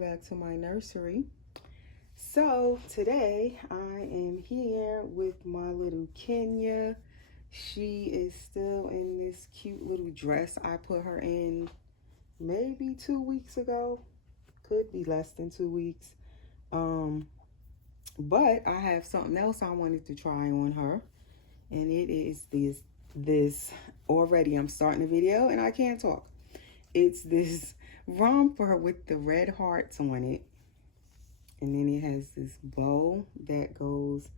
back to my nursery. So today I am here with my little Kenya. She is still in this cute little dress I put her in maybe 2 weeks ago. Could be less than 2 weeks. But I have something else I wanted to try on her. And it is this already I'm starting the video and I can't talk. It's this romper with the red hearts on it. And then it has this bow that goes,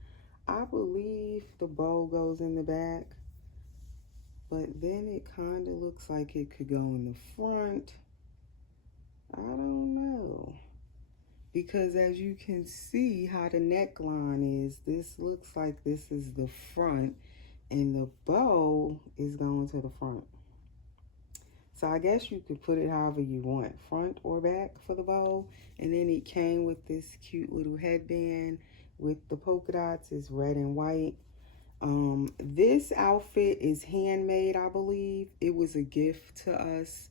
I believe the bow goes in the back. But then it kind of looks like it could go in the front. I don't know. Because as you can see how the neckline is, this looks like this is the front. And the bow is going to the front. So I guess you could put it however you want, front or back for the bow. And then it came with this cute little headband with the polka dots. It's red and white. This outfit is handmade, I believe. It was a gift to us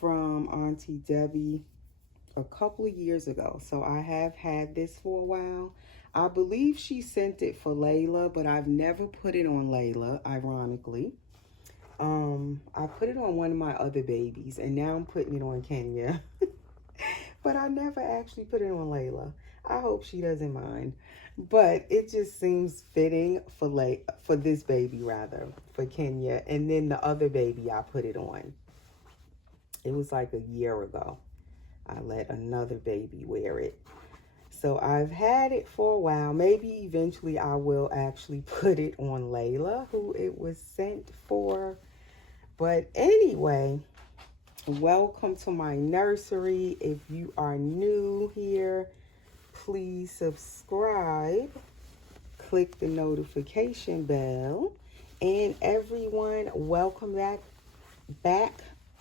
from Auntie Debbie a couple of years ago. So I have had this for a while. I believe she sent it for Layla, but I've never put it on Layla, ironically. I put it on one of my other babies, and now I'm putting it on Kenya. But I never actually put it on Layla. I hope she doesn't mind. But it just seems fitting for this baby, rather, for Kenya. And then the other baby I put it on. It was like a year ago. I let another baby wear it. So I've had it for a while. Maybe eventually I will actually put it on Layla, who it was sent for. But anyway, welcome to my nursery. If you are new here, please subscribe. Click the notification bell. And everyone, welcome back.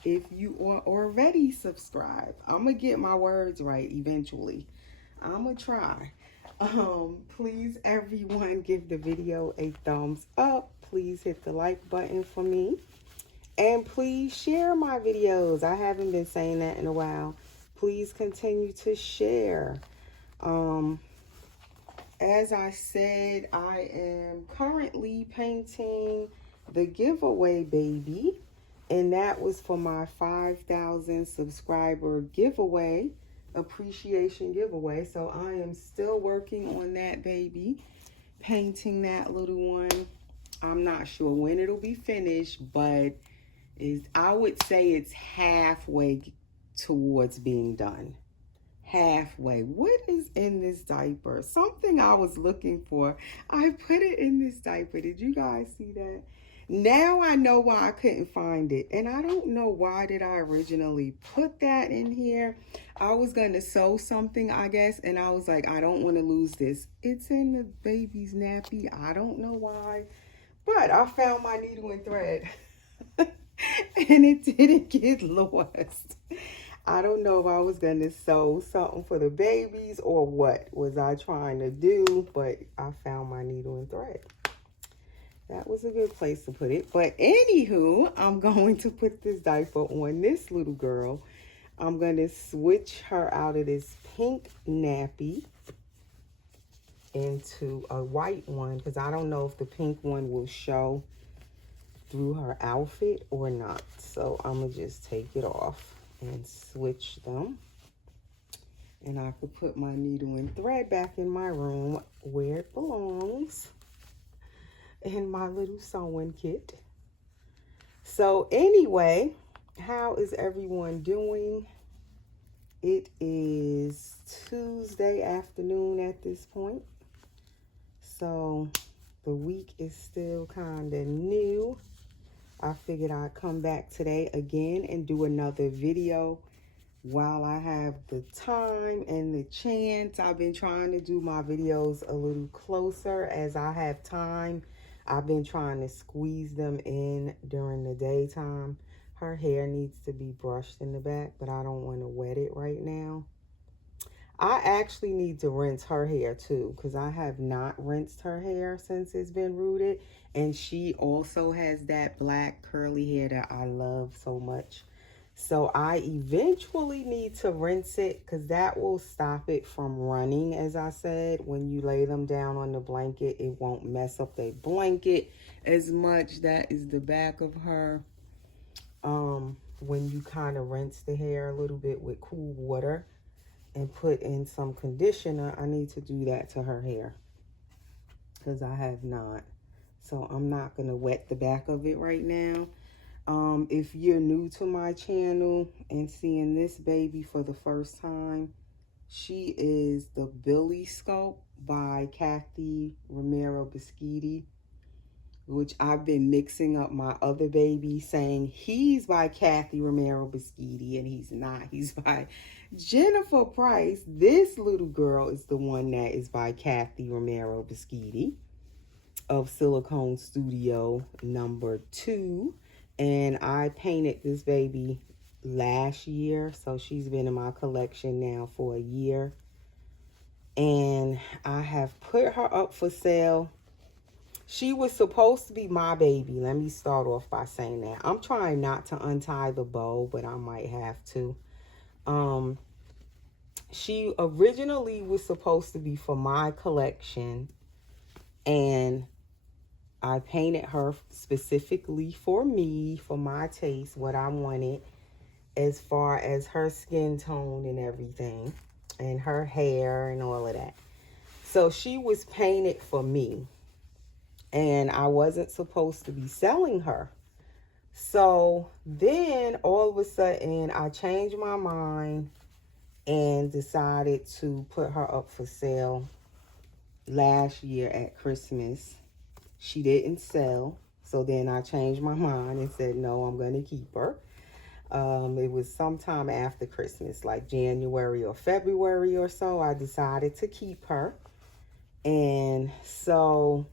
If you are already subscribed, I'm going to get my words right eventually. I'm going to try. Please, everyone, give the video a thumbs up. Please hit the like button for me. And please share my videos. I haven't been saying that in a while. Please continue to share. As I said, I am currently painting the giveaway baby. And that was for my 5,000 subscriber giveaway, appreciation giveaway. So I am still working on that baby, painting that little one. I'm not sure when it'll be finished, but I would say it's halfway towards being done. Halfway. What is in this diaper? Something I was looking for. I put it in this diaper. Did you guys see that? Now I know why I couldn't find it. And I don't know why did I originally put that in here. I was going to sew something, I guess. And I was like, I don't want to lose this. It's in the baby's nappy. I don't know why. But I found my needle and thread. And it didn't get lost. I don't know if I was going to sew something for the babies or what was I trying to do. But I found my needle and thread. That was a good place to put it. But anywho, I'm going to put this diaper on this little girl. I'm going to switch her out of this pink nappy into a white one. Because I don't know if the pink one will show through her outfit or not. So I'm going to just take it off and switch them. And I could put my needle and thread back in my room where it belongs. In my little sewing kit. So anyway, how is everyone doing? It is Tuesday afternoon at this point. So the week is still kind of new. I figured I'd come back today again and do another video while I have the time and the chance. I've been trying to do my videos a little closer as I have time. I've been trying to squeeze them in during the daytime. Her hair needs to be brushed in the back, but I don't want to wet it right now. I actually need to rinse her hair too, because I have not rinsed her hair since it's been rooted. And she also has that black curly hair that I love so much. So I eventually need to rinse it because that will stop it from running. As I said, when you lay them down on the blanket, it won't mess up the blanket as much. That is the back of her. When you kind of rinse the hair a little bit with cool water and put in some conditioner, I need to do that to her hair because I have not. So I'm not going to wet the back of it right now. If you're new to my channel and seeing this baby for the first time, she is the Billy Sculpt by Kathy Romero Beschidi, which I've been mixing up my other baby saying he's by Kathy Romero Beschidi, and he's not. He's by Jennifer Price. This little girl is the one that is by Kathy Romero Beschidi of Silicone Studio #2. And I painted this baby last year, so she's been in my collection now for a year. And I have put her up for sale. She was supposed to be my baby. Let me start off by saying that. I'm trying not to untie the bow, but I might have to. She originally was supposed to be for my collection, and I painted her specifically for me, for my taste, what I wanted as far as her skin tone and everything, and her hair and all of that. So she was painted for me, and I wasn't supposed to be selling her. So then all of a sudden I changed my mind and decided to put her up for sale last year at Christmas. She didn't sell. So then I changed my mind and said, no, I'm going to keep her. It was sometime after Christmas, like January or February or so, I decided to keep her. And so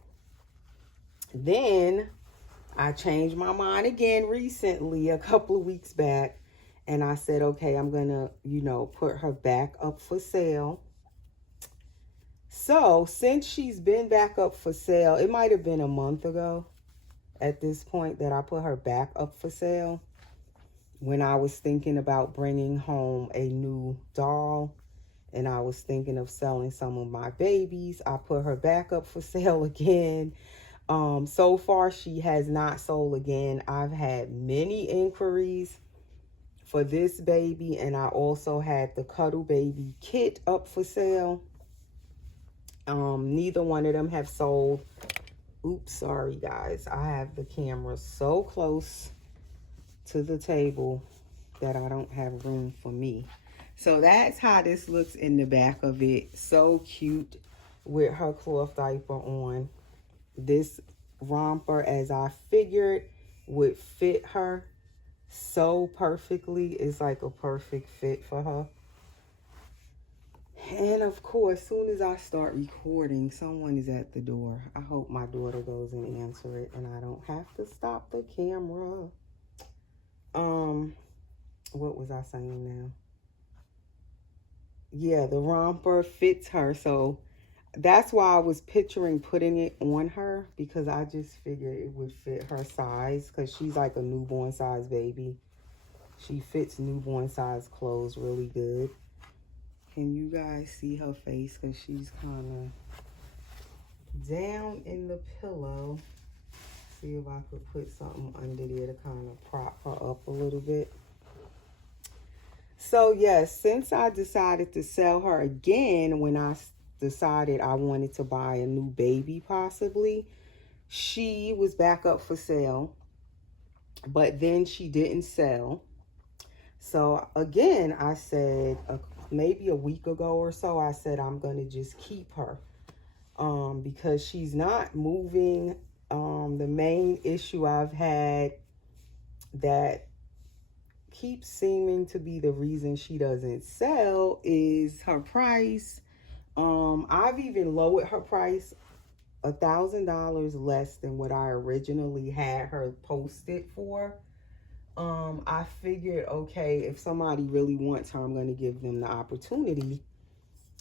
then I changed my mind again recently, a couple of weeks back. And I said, okay, I'm going to, put her back up for sale. So since she's been back up for sale, it might have been a month ago at this point that I put her back up for sale. When I was thinking about bringing home a new doll and I was thinking of selling some of my babies, I put her back up for sale again. So far, she has not sold again. I've had many inquiries for this baby, and I also had the Cuddle Baby kit up for sale. Neither one of them have sold. Oops, sorry guys. I have the camera so close to the table that I don't have room for me. So that's how this looks in the back of it. So cute with her cloth diaper on. This romper, as I figured, would fit her so perfectly. It's like a perfect fit for her. And of course, as soon as I start recording, someone is at the door. I hope my daughter goes and answer it and I don't have to stop the camera. What was I saying now? Yeah, the romper fits her. So that's why I was picturing putting it on her, because I just figured it would fit her size, because she's like a newborn size baby. She fits newborn size clothes really good. Can you guys see her face? Because she's kind of down in the pillow. See if I could put something under there to kind of prop her up a little bit. So yes, since I decided to sell her again, when I decided I wanted to buy a new baby possibly, she was back up for sale, but then she didn't sell. So again, I said, maybe a week ago or so, I said I'm going to just keep her because she's not moving. The main issue I've had that keeps seeming to be the reason she doesn't sell is her price. I've even lowered her price $1,000 less than what I originally had her posted for. I figured, okay, if somebody really wants her, I'm going to give them the opportunity,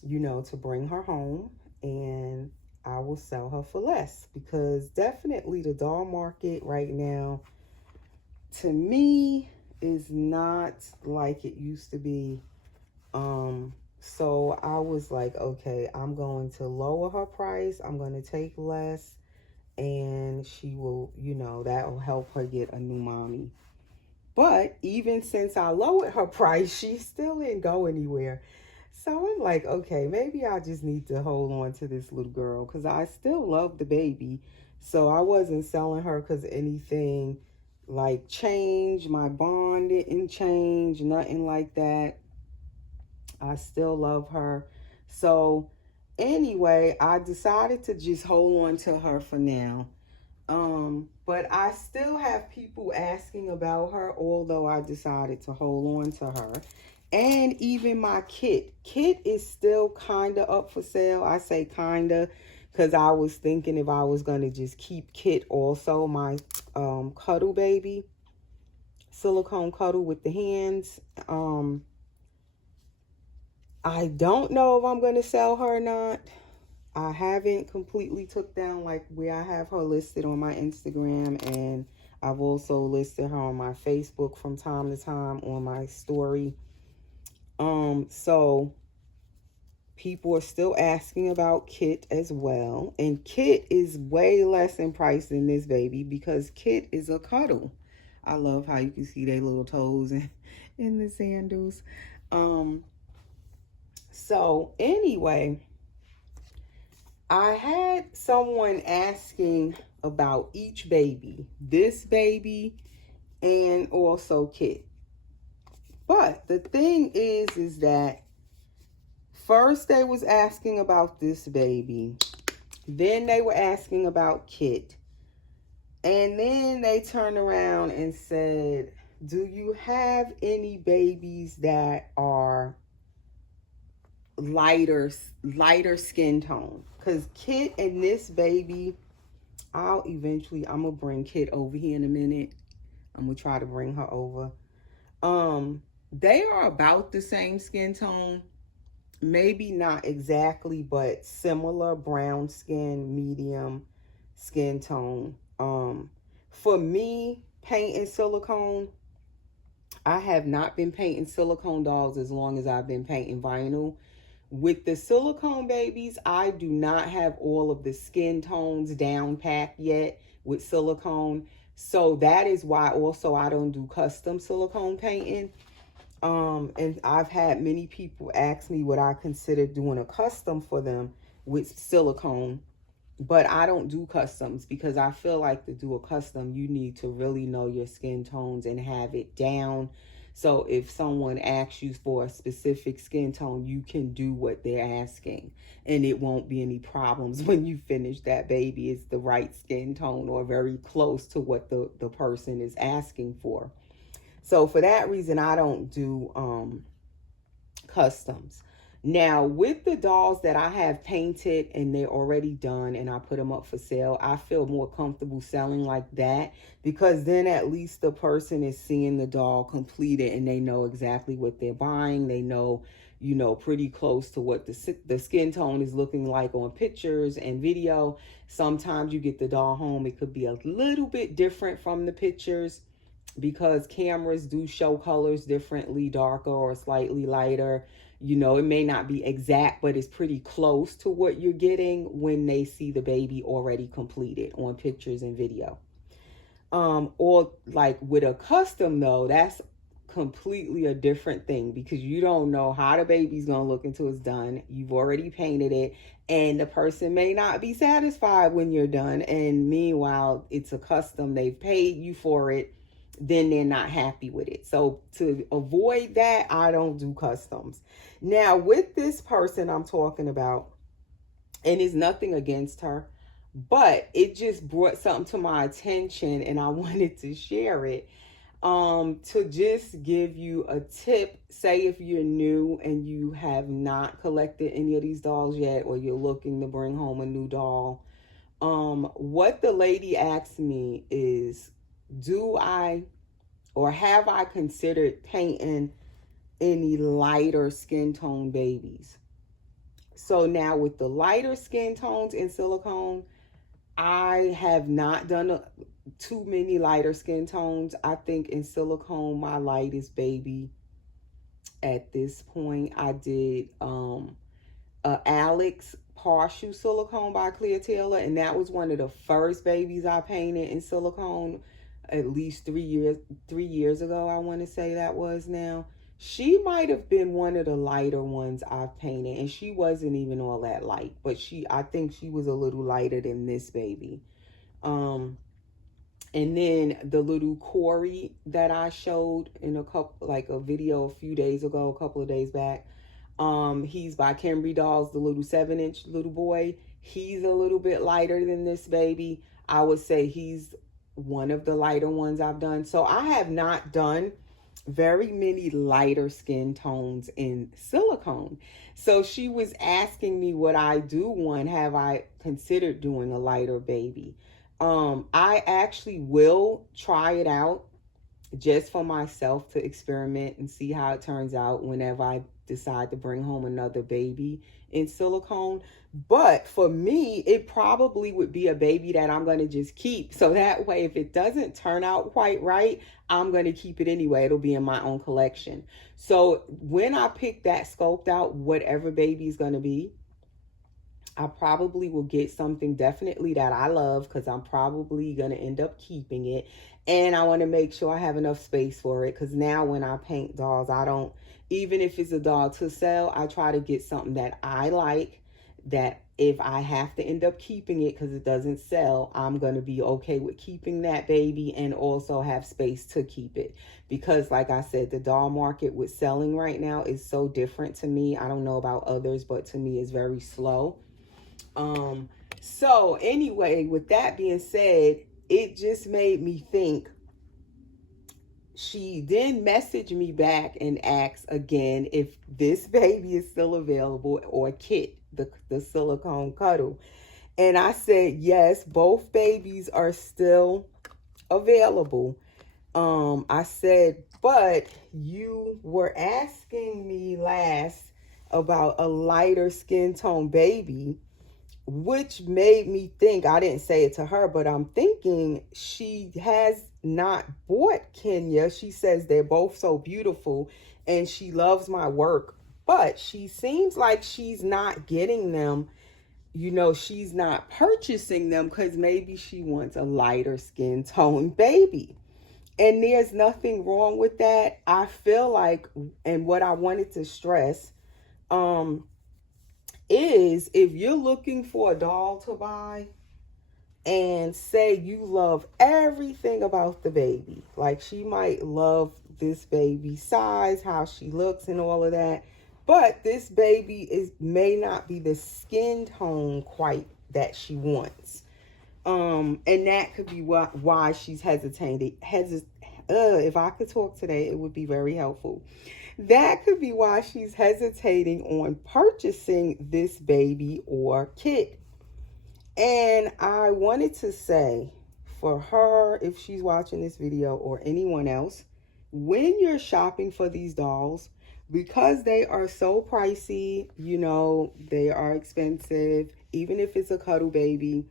to bring her home, and I will sell her for less, because definitely the doll market right now, to me, is not like it used to be. So I was like, okay, I'm going to lower her price. I'm going to take less, and she will, that'll help her get a new mommy. But even since I lowered her price, she still didn't go anywhere. So I'm like, okay, maybe I just need to hold on to this little girl because I still love the baby. So I wasn't selling her because anything like changed. My bond didn't change, nothing like that. I still love her. So anyway, I decided to just hold on to her for now. But I still have people asking about her, although I decided to hold on to her. And even my kit. Kit is still kind of up for sale. I say kind of because I was thinking if I was going to just keep Kit also, my cuddle baby. Silicone cuddle with the hands. I don't know if I'm going to sell her or not. I haven't completely took down like where I have her listed on my Instagram, and I've also listed her on my Facebook from time to time on my story. So people are still asking about Kit as well, and Kit is way less in price than this baby because Kit is a cuddle. I love how you can see their little toes in the sandals. So anyway, I had someone asking about each baby, this baby and also Kit. But the thing is that first they was asking about this baby, then they were asking about Kit, and then they turned around and said, do you have any babies that are lighter skin tone? Because Kit and this baby, I'm gonna bring Kit over here in a minute. I'm gonna try to bring her over. They are about the same skin tone, maybe not exactly, but similar. Brown skin, medium skin tone. For me, painting silicone, I have not been painting silicone dolls as long as I've been painting vinyl. With the silicone babies, I do not have all of the skin tones down packed yet with silicone. So that is why also I don't do custom silicone painting. And I've had many people ask me would I consider doing a custom for them with silicone. But I don't do customs because I feel like to do a custom, you need to really know your skin tones and have it down. So if someone asks you for a specific skin tone, you can do what they're asking. And it won't be any problems when you finish that baby. It's the right skin tone or very close to what the person is asking for. So for that reason, I don't do customs. Now, with the dolls that I have painted and they're already done and I put them up for sale, I feel more comfortable selling like that because then at least the person is seeing the doll completed and they know exactly what they're buying. They know, pretty close to what the skin tone is looking like on pictures and video. Sometimes you get the doll home, it could be a little bit different from the pictures because cameras do show colors differently, darker or slightly lighter. It may not be exact, but it's pretty close to what you're getting when they see the baby already completed on pictures and video. Or like with a custom though, that's completely a different thing because you don't know how the baby's gonna look until it's done. You've already painted it and the person may not be satisfied when you're done. And meanwhile, it's a custom, they've paid you for it, then they're not happy with it. So to avoid that, I don't do customs. Now with this person I'm talking about, and it's nothing against her, but it just brought something to my attention and I wanted to share it. To just give you a tip, say if you're new and you have not collected any of these dolls yet, or you're looking to bring home a new doll. What the lady asked me is, have I considered painting any lighter skin tone babies? So now with the lighter skin tones in silicone, I have not done too many lighter skin tones. I think in silicone, my lightest baby at this point, I did Alex partial silicone by Clear Taylor, and that was one of the first babies I painted in silicone at least 3 years ago. I want to say that was now. She might have been one of the lighter ones I've painted, and she wasn't even all that light, but I think she was a little lighter than this baby. Um, and then the little Corey that I showed in a video a few days ago, a couple of days back. He's by Kimberly Dolls, the little 7-inch little boy. He's a little bit lighter than this baby. I would say he's one of the lighter ones I've done. So I have not done very many lighter skin tones in silicone. So she was asking me, would I do one? Have I considered doing a lighter baby? I actually will try it out just for myself to experiment and see how it turns out whenever I decide to bring home another baby in silicone. But for me, it probably would be a baby that I'm going to just keep. So that way, if it doesn't turn out quite right, I'm going to keep it anyway. It'll be in my own collection. So when I pick that sculpt out, whatever baby is going to be, I probably will get something definitely that I love, because I'm probably going to end up keeping it. And I want to make sure I have enough space for it, because now when I paint dolls, I don't, even if it's a doll to sell, I try to get something that I like, that if I have to end up keeping it because it doesn't sell, I'm going to be okay with keeping that baby and also have space to keep it. Because like I said, the doll market with selling right now is so different to me. I don't know about others, but to me it's very slow. So anyway, with that being said, it just made me think. She then messaged me back and asked again if this baby is still available, or Kit, the silicone cuddle. And I said, yes, both babies are still available. I said, but you were asking me last about a lighter skin tone baby, which made me think, I didn't say it to her, but I'm thinking she has not bought Kenya. She says they're both so beautiful and she loves my work, but she seems like she's not getting them. She's not purchasing them because maybe she wants a lighter skin tone baby. And there's nothing wrong with that. I feel like, and what I wanted to stress, is if you're looking for a doll to buy and say you love everything about the baby, like she might love this baby size, how she looks and all of that, but this baby may not be the skin tone quite that she wants. And that could be why she's hesitating. If I could talk today, it would be very helpful. That could be why she's hesitating on purchasing this baby or Kit. And I wanted to say, for her, if she's watching this video, or anyone else, when you're shopping for these dolls, because they are so pricey, they are expensive, even if it's a cuddle baby,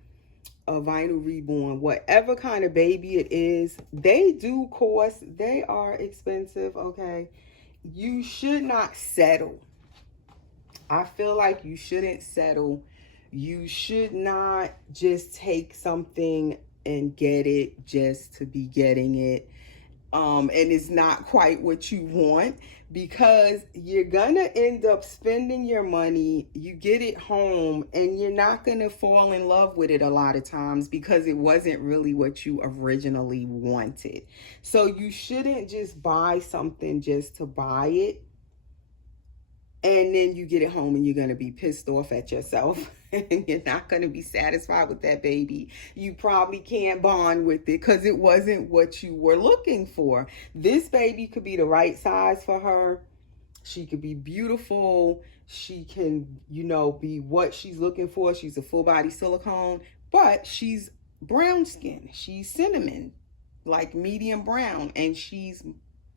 a vinyl reborn, whatever kind of baby it is, they do cost, they are expensive, okay? You should not settle. I feel like you shouldn't settle. You should not just take something and get it just to be getting it. And it's not quite what you want, because you're gonna end up spending your money. You get it home and you're not gonna fall in love with it a lot of times, because it wasn't really what you originally wanted. So you shouldn't just buy something just to buy it, and then you get it home and you're going to be pissed off at yourself and you're not going to be satisfied with that baby. You probably can't bond with it because it wasn't what you were looking for. This baby could be the right size for her. She could be beautiful. She can, be what she's looking for. She's a full body silicone, but she's brown skin. She's cinnamon, like medium brown, and she's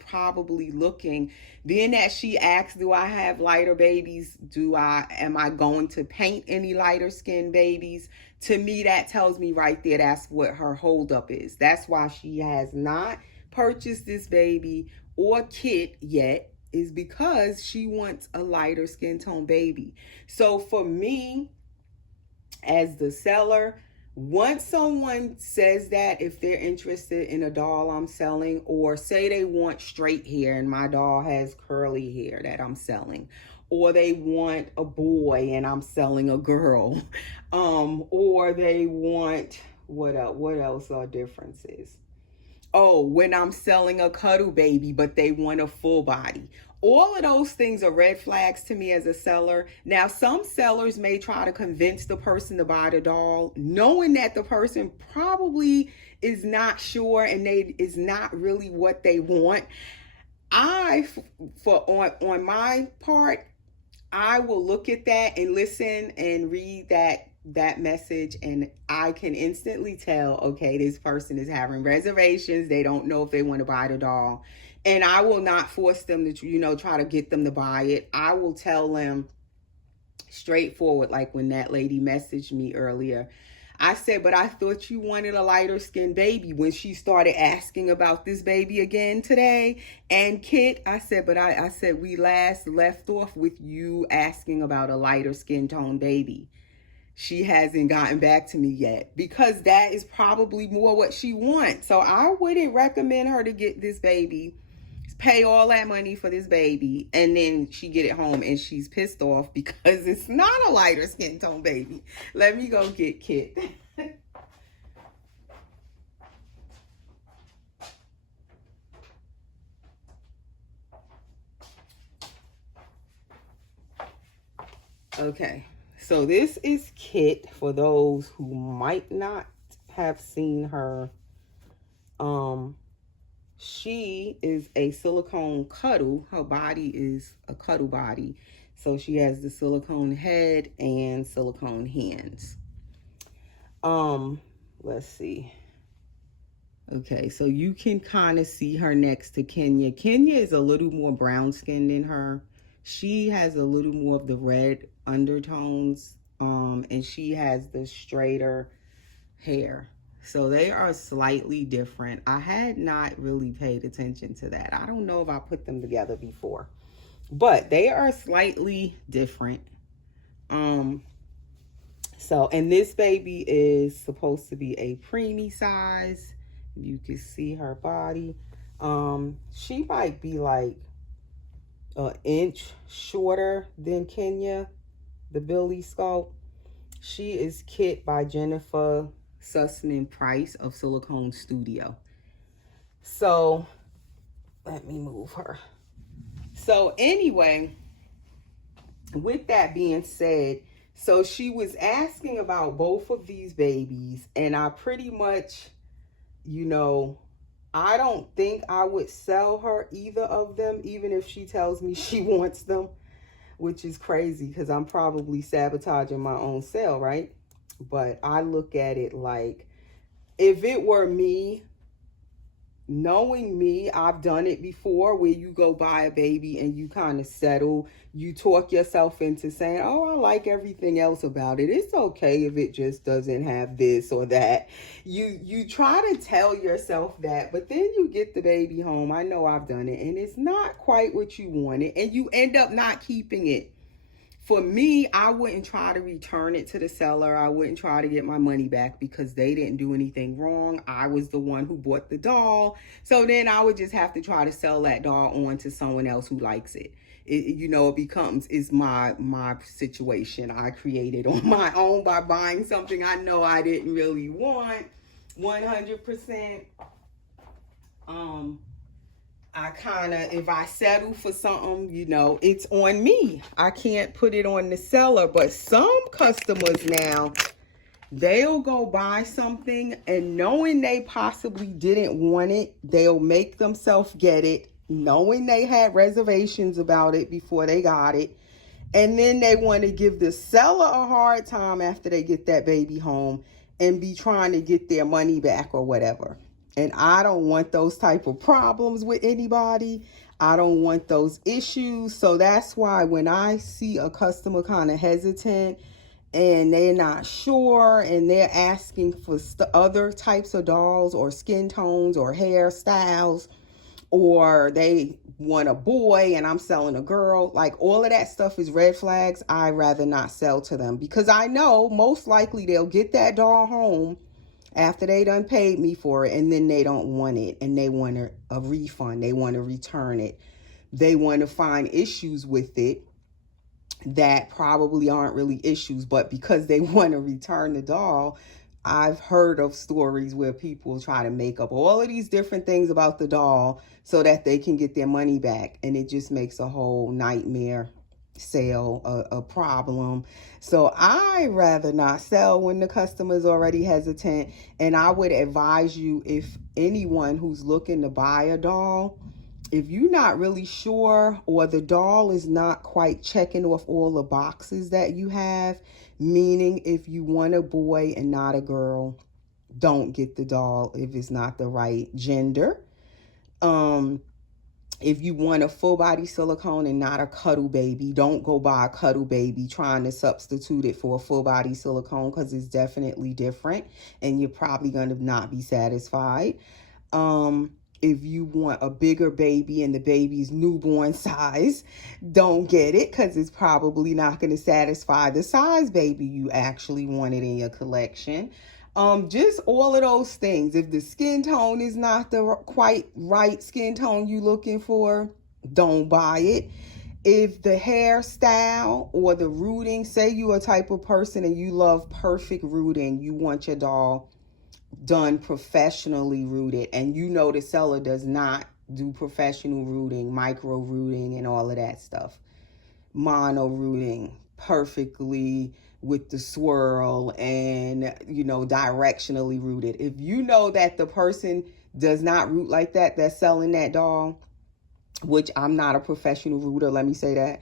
probably looking, being that she asked, do I have lighter babies? Am I going to paint any lighter skinned babies? To me, that tells me right there that's what her holdup is. That's why she has not purchased this baby or kit yet, is because she wants a lighter skin tone baby. So for me, as the seller, once someone says that, if they're interested in a doll I'm selling, or say they want straight hair and my doll has curly hair that I'm selling, or they want a boy and I'm selling a girl, or they want, what else are differences? Oh, when I'm selling a cuddle baby, but they want a full body. All of those things are red flags to me as a seller. Now, some sellers may try to convince the person to buy the doll, knowing that the person probably is not sure and is not really what they want. On my part, I will look at that and listen and read that message, and I can instantly tell, okay, this person is having reservations. They don't know if they want to buy the doll. And I will not force them to, try to get them to buy it. I will tell them straightforward, like when that lady messaged me earlier. I said, but I thought you wanted a lighter skinned baby. When she started asking about this baby again today and Kit, I said, but I said, we last left off with you asking about a lighter skin tone baby. She hasn't gotten back to me yet, because that is probably more what she wants. So I wouldn't recommend her to get this baby, pay all that money for this baby, and then she get it home and she's pissed off because it's not a lighter skin tone baby. Let me go get Kit. Okay, so this is Kit, for those who might not have seen her. She is a silicone cuddle. Her body is a cuddle body. So she has the silicone head and silicone hands. Let's see. Okay, so you can kind of see her next to Kenya. Kenya is a little more brown skinned than her. She has a little more of the red undertones, and she has the straighter hair. So they are slightly different. I had not really paid attention to that. I don't know if I put them together before, but they are slightly different. So, and this baby is supposed to be a preemie size. You can see her body. She might be like an inch shorter than Kenya, the Billy sculpt. She is Kit by Jennifer Sussman Price of Silicone Studio. So let me move her. So anyway, with that being said, so she was asking about both of these babies, and I pretty much, I don't think I would sell her either of them, even if she tells me she wants them, which is crazy because I'm probably sabotaging my own sale, right? But I look at it like, if it were me, knowing me, I've done it before, where you go buy a baby and you kind of settle, you talk yourself into saying, oh, I like everything else about it. It's okay if it just doesn't have this or that. You try to tell yourself that, but then you get the baby home. I know I've done it, and it's not quite what you wanted, and you end up not keeping it. For me, I wouldn't try to return it to the seller. I wouldn't try to get my money back because they didn't do anything wrong. I was the one who bought the doll. So then I would just have to try to sell that doll on to someone else who likes it. It becomes, it's my situation I created on my own by buying something I know I didn't really want 100%. I kind of, if I settle for something, it's on me. I can't put it on the seller. But some customers now, they'll go buy something, and knowing they possibly didn't want it, they'll make themselves get it, knowing they had reservations about it before they got it. And then they want to give the seller a hard time after they get that baby home and be trying to get their money back or whatever. And I don't want those type of problems with anybody. I don't want those issues. So that's why when I see a customer kind of hesitant and they're not sure and they're asking for other types of dolls or skin tones or hairstyles, or they want a boy and I'm selling a girl, like all of that stuff is red flags. I rather not sell to them because I know most likely they'll get that doll home after they done paid me for it, and then they don't want it and they want a refund. They want to return it. They want to find issues with it that probably aren't really issues, but because they want to return the doll, I've heard of stories where people try to make up all of these different things about the doll so that they can get their money back, and it just makes a whole nightmare sale a problem. So I rather not sell when the customer is already hesitant. And I would advise you, if anyone who's looking to buy a doll, if you're not really sure or the doll is not quite checking off all the boxes that you have, meaning if you want a boy and not a girl, don't get the doll if it's not the right gender. If you want a full body silicone and not a cuddle baby, don't go buy a cuddle baby trying to substitute it for a full body silicone, because it's definitely different and you're probably going to not be satisfied. If you want a bigger baby and the baby's newborn size, don't get it because it's probably not going to satisfy the size baby you actually wanted in your collection. Just all of those things. If the skin tone is not the quite right skin tone you looking for, don't buy it. If the hairstyle or the rooting, say you a type of person and you love perfect rooting, you want your doll done professionally rooted, and you know the seller does not do professional rooting, micro rooting and all of that stuff, mono rooting perfectly with the swirl and directionally rooted. If you know that the person does not root like that, that's selling that doll, which I'm not a professional rooter, let me say that,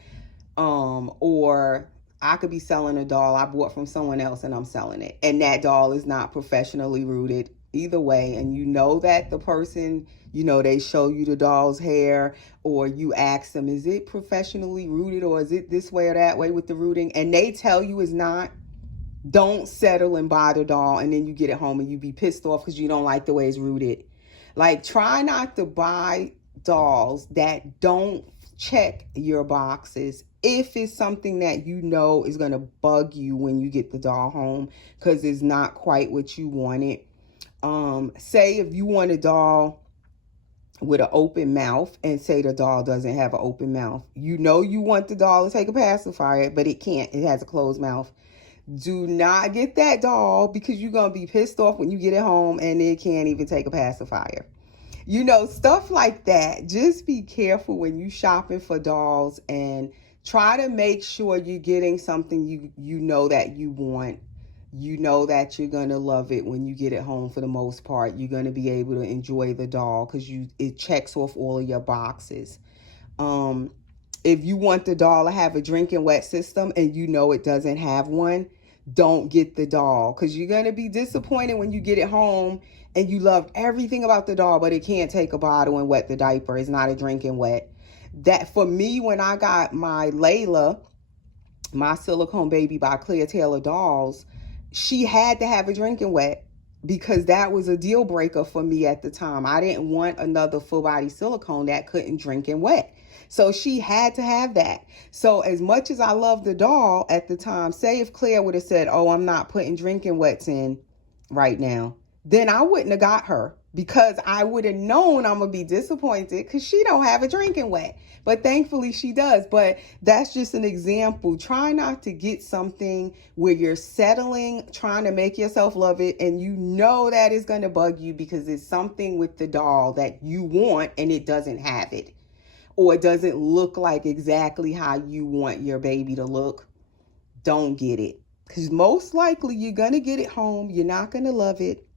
or I could be selling a doll I bought from someone else and I'm selling it, and that doll is not professionally rooted either way, and you know that the person, they show you the doll's hair, or you ask them, is it professionally rooted or is it this way or that way with the rooting, and they tell you it's not, don't settle and buy the doll and then you get it home and you be pissed off because you don't like the way it's rooted. Like, try not to buy dolls that don't check your boxes if it's something that you know is going to bug you when you get the doll home because it's not quite what you wanted. Say if you want a doll with an open mouth and say the doll doesn't have an open mouth, you want the doll to take a pacifier, but it can't, it has a closed mouth. Do not get that doll because you're going to be pissed off when you get it home and it can't even take a pacifier. Stuff like that. Just be careful when you shopping for dolls and try to make sure you're getting something you know that you want. You know that you're going to love it when you get it home for the most part. You're going to be able to enjoy the doll because it checks off all of your boxes. If you want the doll to have a drinking wet system and it doesn't have one, don't get the doll because you're going to be disappointed when you get it home and you love everything about the doll, but it can't take a bottle and wet the diaper. It's not a drinking wet. That for me, when I got my Layla, my silicone baby by Claire Taylor Dolls, she had to have a drinking wet because that was a deal breaker for me at the time. I didn't want another full body silicone that couldn't drink and wet. So she had to have that. So as much as I loved the doll at the time, say if Claire would have said, oh, I'm not putting drinking wets in right now, then I wouldn't have got her because I would have known I'm going to be disappointed because she don't have a drinking wet. But thankfully she does. But that's just an example. Try not to get something where you're settling, trying to make yourself love it, and that is going to bug you because it's something with the doll that you want and it doesn't have it. Or it doesn't look like exactly how you want your baby to look. Don't get it. Because most likely you're going to get it home. You're not going to love it.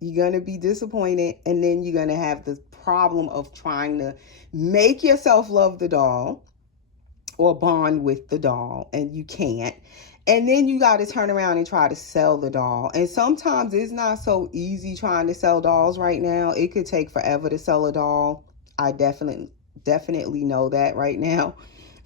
You're going to be disappointed. And then you're going to have the problem of trying to make yourself love the doll or bond with the doll. And you can't. And then you got to turn around and try to sell the doll. And sometimes it's not so easy trying to sell dolls right now. It could take forever to sell a doll. I definitely know that right now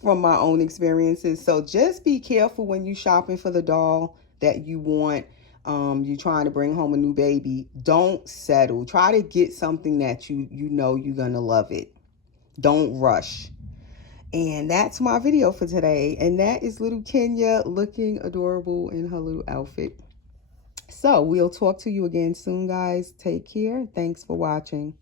from my own experiences. So just be careful when you're shopping for the doll that you want. You're trying to bring home a new baby. Don't settle. Try to get something that you know you're going to love it. Don't rush. And that's my video for today. And that is little Kenya looking adorable in her little outfit. So we'll talk to you again soon, guys. Take care. Thanks for watching.